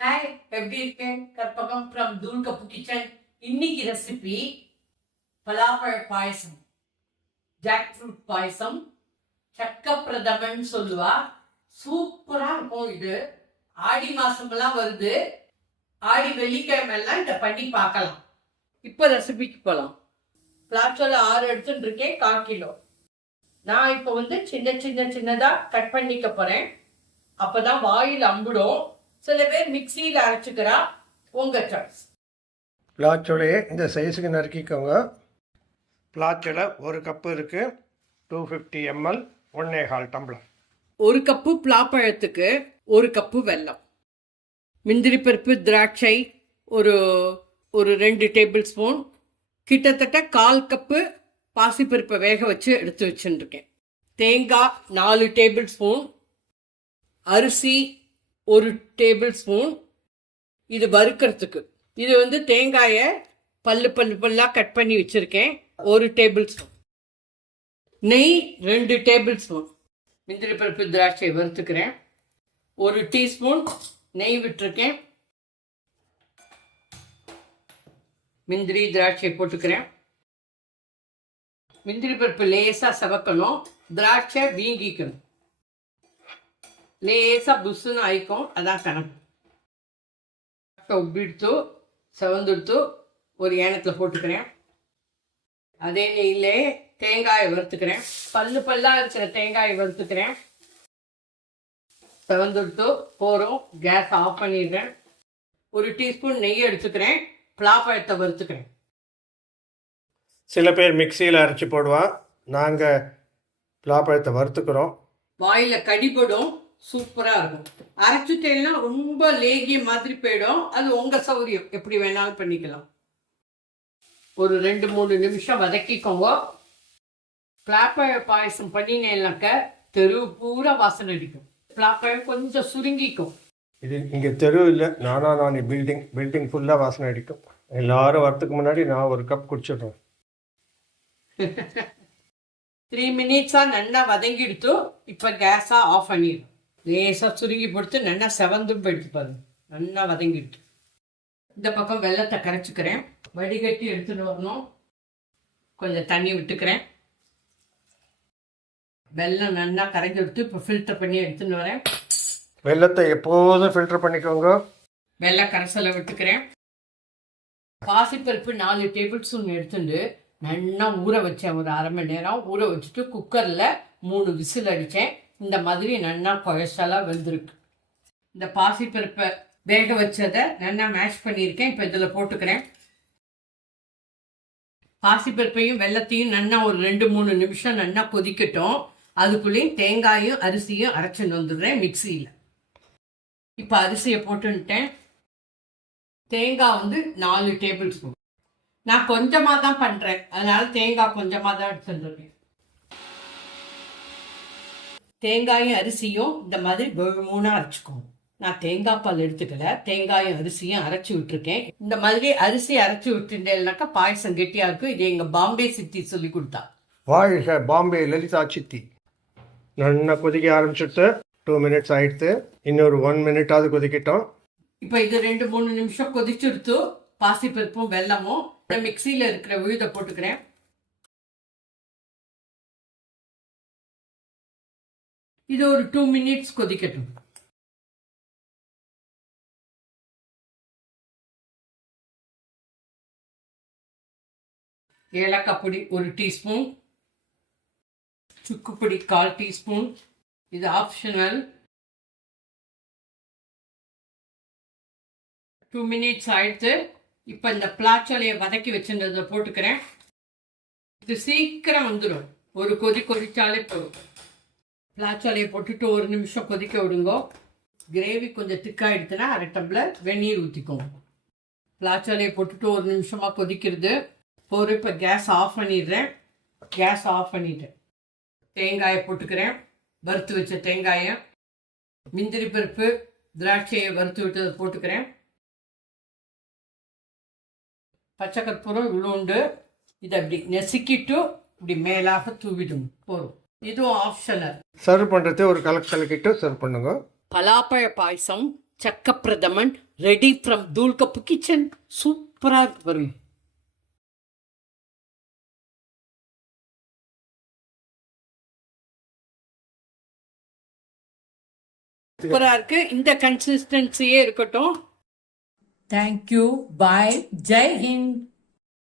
Hi, எப்படி இருக்கேன்? Karpagam from தூள் கப்பு கிச்சன். இன்னைக்கு ரெசிபி பலாப்பழ பாயசம், ஜாக் ஃப்ரூட் பாயசம், சக்க பிரதமன் சொல்லுவா. சூப்பரா இருக்கும் இது. ஆடி மாசமெல்லாம் வருது. ஆடி வெள்ளிக்கிழமை எல்லாம் இதை பண்ணி பார்க்கலாம். இப்போ ரெசிபிக்கு போகலாம். பிளாச்சோல 6 எடுத்துட்டு இருக்கேன், 1/4 கிலோ. நான் இப்போ சின்னதா கட் பண்ணிக்க போறேன். அப்பதான் வாயில் அம்புடும். சில பேர் மிக்சியில் அரைச்சிக்கிறா, உங்கள் சாய்ஸ். பிளாச்சோலையே இந்த சைஸுக்கு நறுக்கிக்கோங்க. பிளாச்சோலை 1 கப்பு இருக்குது, 250 ml, 1.25 டம்ளர். 1 கப்பு பிளாப்பழத்துக்கு 1 கப்பு வெல்லம். முந்திரி பருப்பு, திராட்சை ஒரு 2 டேபிள் ஸ்பூன். கிட்டத்தட்ட 1/4 கப்பு பாசிப்பருப்பை வேக வச்சு எடுத்து வச்சுருக்கேன். தேங்காய் 4 டேபிள் ஸ்பூன். அரிசி 1 டேபிள் ஸ்பூன். இது வறுக்கிறதுக்கு. இது தேங்காயை பல்லாக கட் பண்ணி வச்சுருக்கேன், 1 டேபிள் ஸ்பூன். நெய் 2 டேபிள் ஸ்பூன். முந்திரி பருப்பு, திராட்சை வறுத்துக்கிறேன். 1 டீஸ்பூன் நெய் விட்டுருக்கேன். முந்திரி திராட்சை போட்டுக்கிறேன். முந்திரி பருப்பு லேசாக செவக்கணும், திராட்சை வீங்கிக்கணும். லேசாக புஷ்ஷுன்னு ஆயிக்கும், அதான் கணக்கு. உப்பிடுத்து செவந்துடுத்து ஒரு ஏனத்தில் போட்டுக்கிறேன். அதே நெய்யிலே தேங்காயை வறுத்துக்கிறேன். பல்லாக இருக்கிற தேங்காயை வறுத்துக்கிறேன். செவந்துடுத்து போகிறோம். கேஸ் ஆஃப் பண்ணிடுறேன். 1 டீஸ்பூன் நெய் எடுத்துக்கிறேன். பலாப்பழத்தை வறுத்துக்கிறேன். சில பேர் மிக்சியில் அரைச்சி போடுவான், நாங்கள் பலாப்பழத்தை வறுத்துக்கிறோம். வாயில் கடிபடும், சூப்பராக இருக்கும். அரைச்சிட்டேன்னா ரொம்ப லேகிய மாதிரி போயிடும். அது உங்கள் சௌகரியம், எப்படி வேணாலும் பண்ணிக்கலாம். ஒரு 2-3 நிமிஷம் வதக்கிக்கோங்க. பலாப்பழ பாயசம் பண்ணினேன்னாக்க தெரு பூரா வாசனை அடிக்கும். பலாப்பழம் கொஞ்சம் சுருங்கிக்கும். இது இங்கே தெரு இல்லை, நானி பில்டிங் ஃபுல்லாக வாசனை அடிக்கும். எல்லாரும் வரத்துக்கு முன்னாடி நான் 1 கப் குடிச்சிடுறேன். 3 மினிட்ஸாக நல்லா வதங்கிடுத்து. இப்போ கேஸாக ஆஃப் பண்ணிடும். லேசாக சுருங்கி போட்டு நல்லா செவந்தும் போயிடுத்து பாருங்க. நல்லா வதங்கிடுது. இந்த பக்கம் வெல்லத்தை கரைச்சிக்கிறேன். வடிகட்டி எடுத்துகிட்டு வரணும். கொஞ்சம் தண்ணி விட்டுக்கிறேன். வெல்லம் நல்லா கரைஞ்சி விட்டு இப்போ ஃபில்டர் பண்ணி எடுத்துன்னு வரேன். வெல்லத்தை எப்போதும் ஃபில்டர் பண்ணிக்கோங்க. வெள்ளை கரைசலை விட்டுக்கிறேன். பாசிப்பருப்பு 4 டேபிள் ஸ்பூன் எடுத்துட்டு நல்லா ஊற வச்சேன். ஒரு 1/2 மணி நேரம் ஊற வச்சுட்டு குக்கரில் 3 விசில் அடித்தேன். இந்த மாதிரி நல்லா குழச்சாலாக வெந்திருக்கு. இந்த பாசிப்பருப்பை வேக வச்சதை நல்லா மேஷ் பண்ணியிருக்கேன். இப்போ இதில் போட்டுக்கிறேன். பாசிப்பருப்பையும் வெள்ளத்தையும் நல்லா ஒரு 2-3 நிமிஷம் நல்லா கொதிக்கட்டும். அதுக்குள்ளேயும் தேங்காயும் அரிசியும் அரைச்சின்னு வந்துடுறேன் மிக்சியில். இப்போ அரிசியை போட்டுன்ட்டேன். தேங்காய் 4 டேபிள் ஸ்பூன். நான் கொஞ்சமாக தான் பண்ணுறேன், அதனால தேங்காய் கொஞ்சமாக தான் எடுத்துருக்கேன். தேங்காயும் அரிசியும் இந்த மாதிரி 3 அரைச்சிக்கோங்க. நான் தேங்காய் பால் எடுத்துக்கல, தேங்காயும் அரிசியும் அரைச்சி விட்டுருக்கேன். இந்த மாதிரி அரிசி அரைச்சி விட்டுட்டேன்னாக்கா பாயசம் கெட்டியாக இருக்கும். இது எங்கள் பாம்பே சித்தி சொல்லி கொடுத்தா. வாழ்க பாம்பே லலிதா சித்தி. நல்லா கொதிக்க ஆரம்பிச்சுட்டு 2 மினிட்ஸ் ஆகிடுது. இன்னொரு 1 மினிட்டாவது கொதிக்கிட்டோம். இப்போ இது 2-3 நிமிஷம் கொதிச்சுடுத்து. பாசிப்பருப்பும் வெல்லமும் மிக்சியில் இருக்கிற விழுதை போட்டுக்கிறேன். இது ஒரு 2 மினிட்ஸ் கொதிக்கட்டும். ஏலக்காய் பொடி 1 டீஸ்பூன். சுக்கு பொடி 1/4 டீஸ்பூன். இது ஆப்ஷனல். 2 மினிட்ஸ் ஆயிடுத்து. இப்போ இந்த பிளாச்சோலையை வதக்கி வச்சுருந்ததை போட்டுக்கிறேன். இது சீக்கிரம் வந்துடும். ஒரு கொதிச்சாலே போதும். பிளாச்சோலையை போட்டுட்டு 1 நிமிஷம் கொதிக்க விடுங்க. கிரேவி கொஞ்சம் திக்காகிடுச்சுன்னா 1/2 டம்ளர் வெந்நீர் ஊற்றிக்கோங்க. பிளாச்சோலையை போட்டுட்டு 1 நிமிஷமாக கொதிக்கிறது. இப்போ கேஸ் ஆஃப் பண்ணிடுறேன். கேஸ் ஆஃப் பண்ணிட்டேன். தேங்காயை போட்டுக்கிறேன். வறுத்து வச்ச தேங்காயை, முந்திரி பருப்பு, திராட்சையை வறுத்து விட்டு போட்டுக்கிறேன். பச்சை கற்பூரம் இவ்வளோண்டு. இதை அப்படி நெசுக்கிட்டு இப்படி மேலாக தூவிடும் போதும். இதுவும் ஆப்ஷனல். சர்வ் பண்ணுறது ஒரு கலக்கிட்டு சர்வ் பண்ணுங்க. பலாப்பழ பாயசம் சக்கப்பிரதமன் ரெடி ஃப்ரம் தூள்கப்பு கிச்சன். சூப்பரா இருக்கு பாருங்க. சூப்பரா இருக்கு. இந்த கன்சிஸ்டன்சியே இருக்கட்டும். Thank you. Bye. Jai Hind.